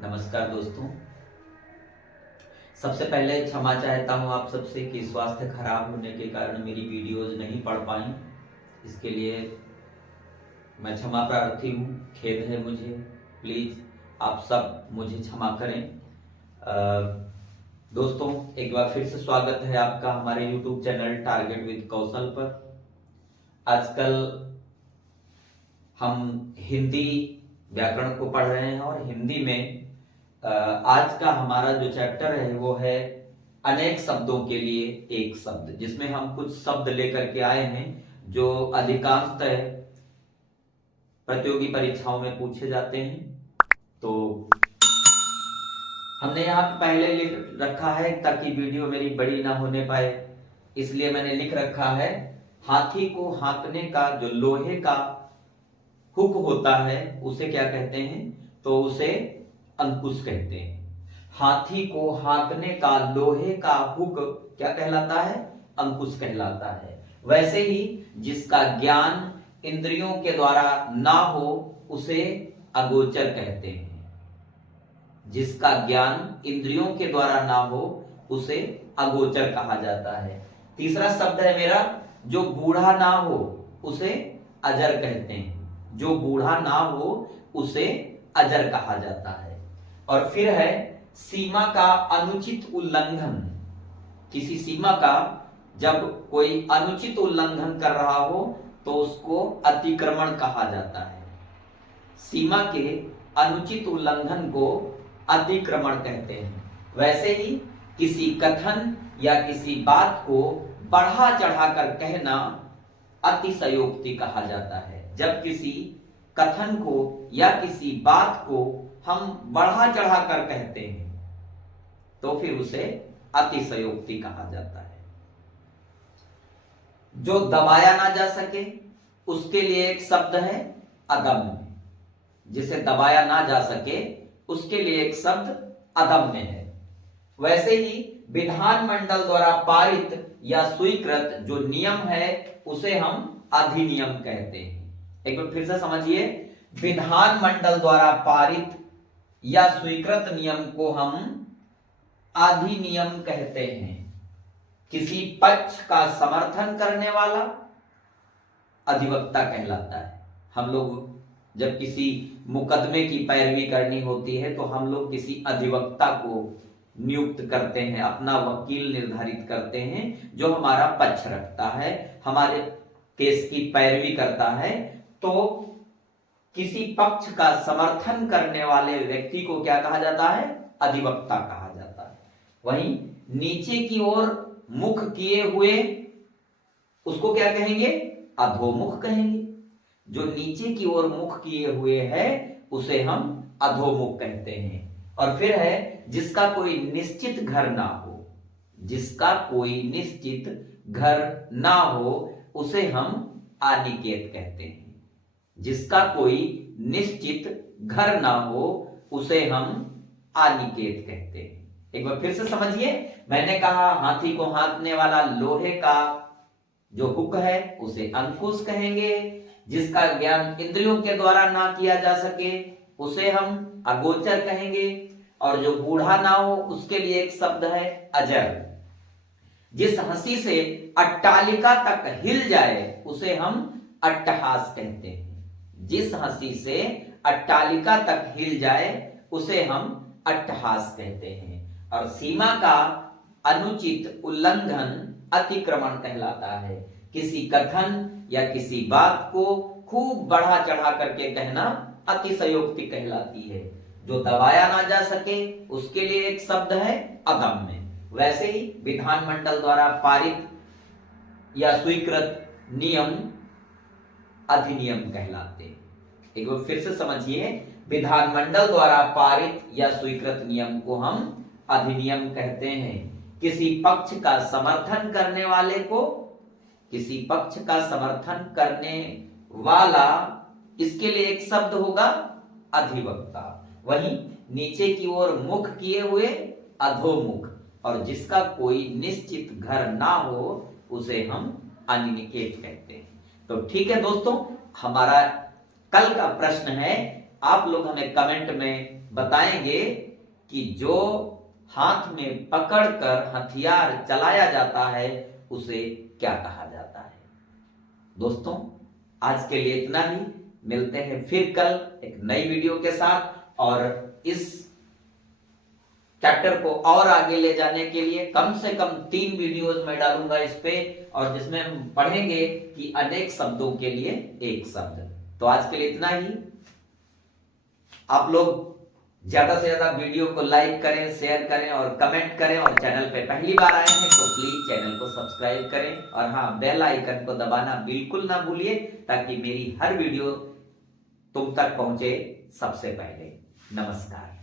नमस्कार दोस्तों। सबसे पहले क्षमा चाहता हूं आप सबसे कि स्वास्थ्य खराब होने के कारण मेरी वीडियोज नहीं पढ़ पाई। इसके लिए मैं क्षमा प्रार्थी हूं, खेद है मुझे। प्लीज आप सब मुझे क्षमा करें। दोस्तों, एक बार फिर से स्वागत है आपका हमारे YouTube चैनल टारगेट विद कौशल पर। आजकल हम हिंदी व्याकरण को पढ़ रहे हैं और हिंदी में आज का हमारा जो चैप्टर है वो है अनेक शब्दों के लिए एक शब्द, जिसमें हम कुछ शब्द लेकर के आए हैं जो अधिकांशतः प्रतियोगी परीक्षाओं में पूछे जाते हैं। तो हमने यहाँ पहले लिख रखा है, ताकि वीडियो मेरी बड़ी ना होने पाए इसलिए मैंने लिख रखा है, हाथी को हाँकने का जो लोहे का हुक होता है उसे क्या कहते हैं? तो उसे अंकुश कहते हैं। हाथी को हाँकने का लोहे का हुक क्या कहलाता है? अंकुश कहलाता है। वैसे ही जिसका ज्ञान इंद्रियों के द्वारा ना हो उसे अगोचर कहते हैं। जिसका ज्ञान इंद्रियों के द्वारा ना हो उसे अगोचर कहा जाता है। तीसरा शब्द है मेरा, जो बूढ़ा ना हो उसे अजर कहते हैं। जो बूढ़ा ना हो उसे अजर कहा जाता है। और फिर है सीमा का अनुचित उल्लंघन। किसी सीमा का जब कोई अनुचित उल्लंघन कर रहा हो तो उसको अतिक्रमण कहा जाता है। सीमा के अनुचित उल्लंघन को अतिक्रमण कहते हैं। वैसे ही किसी कथन या किसी बात को बढ़ा चढ़ाकर कहना अतिशयोक्ति कहा जाता है। जब किसी कथन को या किसी बात को हम बढ़ा चढ़ाकर कहते हैं तो फिर उसे अतिशयोक्ति कहा जाता है। जो दबाया ना जा सके उसके लिए एक शब्द है अदम्य। जिसे दबाया ना जा सके उसके लिए एक शब्द अदम्य है। वैसे ही विधानमंडल द्वारा पारित या स्वीकृत जो नियम है उसे हम अधिनियम कहते हैं। एक बार फिर से समझिए, विधानमंडल द्वारा पारित या स्वीकृत नियम को हम अधिनियम कहते हैं। किसी पक्ष का समर्थन करने वाला अधिवक्ता कहलाता है। हम लोग जब किसी मुकदमे की पैरवी करनी होती है तो हम लोग किसी अधिवक्ता को नियुक्त करते हैं, अपना वकील निर्धारित करते हैं जो हमारा पक्ष रखता है, हमारे केस की पैरवी करता है। तो किसी पक्ष का समर्थन करने वाले व्यक्ति को क्या कहा जाता है? अधिवक्ता कहा जाता है। वहीं नीचे की ओर मुख किए हुए उसको क्या कहेंगे? अधोमुख कहेंगे। जो नीचे की ओर मुख किए हुए है उसे हम अधोमुख कहते हैं। और फिर है जिसका कोई निश्चित घर ना हो। जिसका कोई निश्चित घर ना हो उसे हम अनिकेत कहते हैं। जिसका कोई निश्चित घर ना हो उसे हम अनिकेत कहते हैं। एक बार फिर से समझिए, मैंने कहा हाथी को हाँकने वाला लोहे का जो हुक है उसे अंकुश कहेंगे। जिसका ज्ञान इंद्रियों के द्वारा ना किया जा सके उसे हम अगोचर कहेंगे। और जो बूढ़ा ना हो उसके लिए एक शब्द है अजर। जिस हंसी से अट्टालिका तक हिल जाए उसे हम अट्टहास कहते हैं। जिस हंसी से अट्टालिका तक हिल जाए उसे हम अट्टहास कहते हैं। और सीमा का अनुचित उल्लंघन अतिक्रमण कहलाता है। किसी कथन या किसी बात को खूब बढ़ा चढ़ा करके कहना अतिशयोक्ति कहलाती है। जो दबाया ना जा सके उसके लिए एक शब्द है अदम्य। वैसे ही विधानमंडल द्वारा पारित या स्वीकृत नियम अधिनियम कहलाते हैं। एक बार फिर से समझिए, विधानमंडल द्वारा पारित या स्वीकृत नियम को हम अधिनियम कहते हैं। किसी पक्ष का समर्थन करने वाले को, किसी पक्ष का समर्थन करने वाला, इसके लिए एक शब्द होगा अधिवक्ता। वहीं नीचे की ओर मुख किए हुए अधोमुख। और जिसका कोई निश्चित घर ना हो उसे हम अनिकेत कहते हैं। तो ठीक है दोस्तों, हमारा कल का प्रश्न है, आप लोग हमें कमेंट में बताएंगे कि जो हाथ में पकड़कर हथियार चलाया जाता है उसे क्या कहा जाता है। दोस्तों, आज के लिए इतना ही। मिलते हैं फिर कल एक नई वीडियो के साथ, और इस चैप्टर को और आगे ले जाने के लिए कम से कम 3 वीडियोस मैं डालूंगा इस पे, और जिसमें हम पढ़ेंगे कि अनेक शब्दों के लिए एक शब्द। तो आज के लिए इतना ही। आप लोग ज्यादा से ज्यादा वीडियो को लाइक करें, शेयर करें और कमेंट करें, और चैनल पे पहली बार आए हैं तो प्लीज चैनल को सब्सक्राइब करें, और हाँ, बेल आइकन को दबाना बिल्कुल ना भूलिए, ताकि मेरी हर वीडियो तुम तक पहुंचे सबसे पहले। नमस्कार।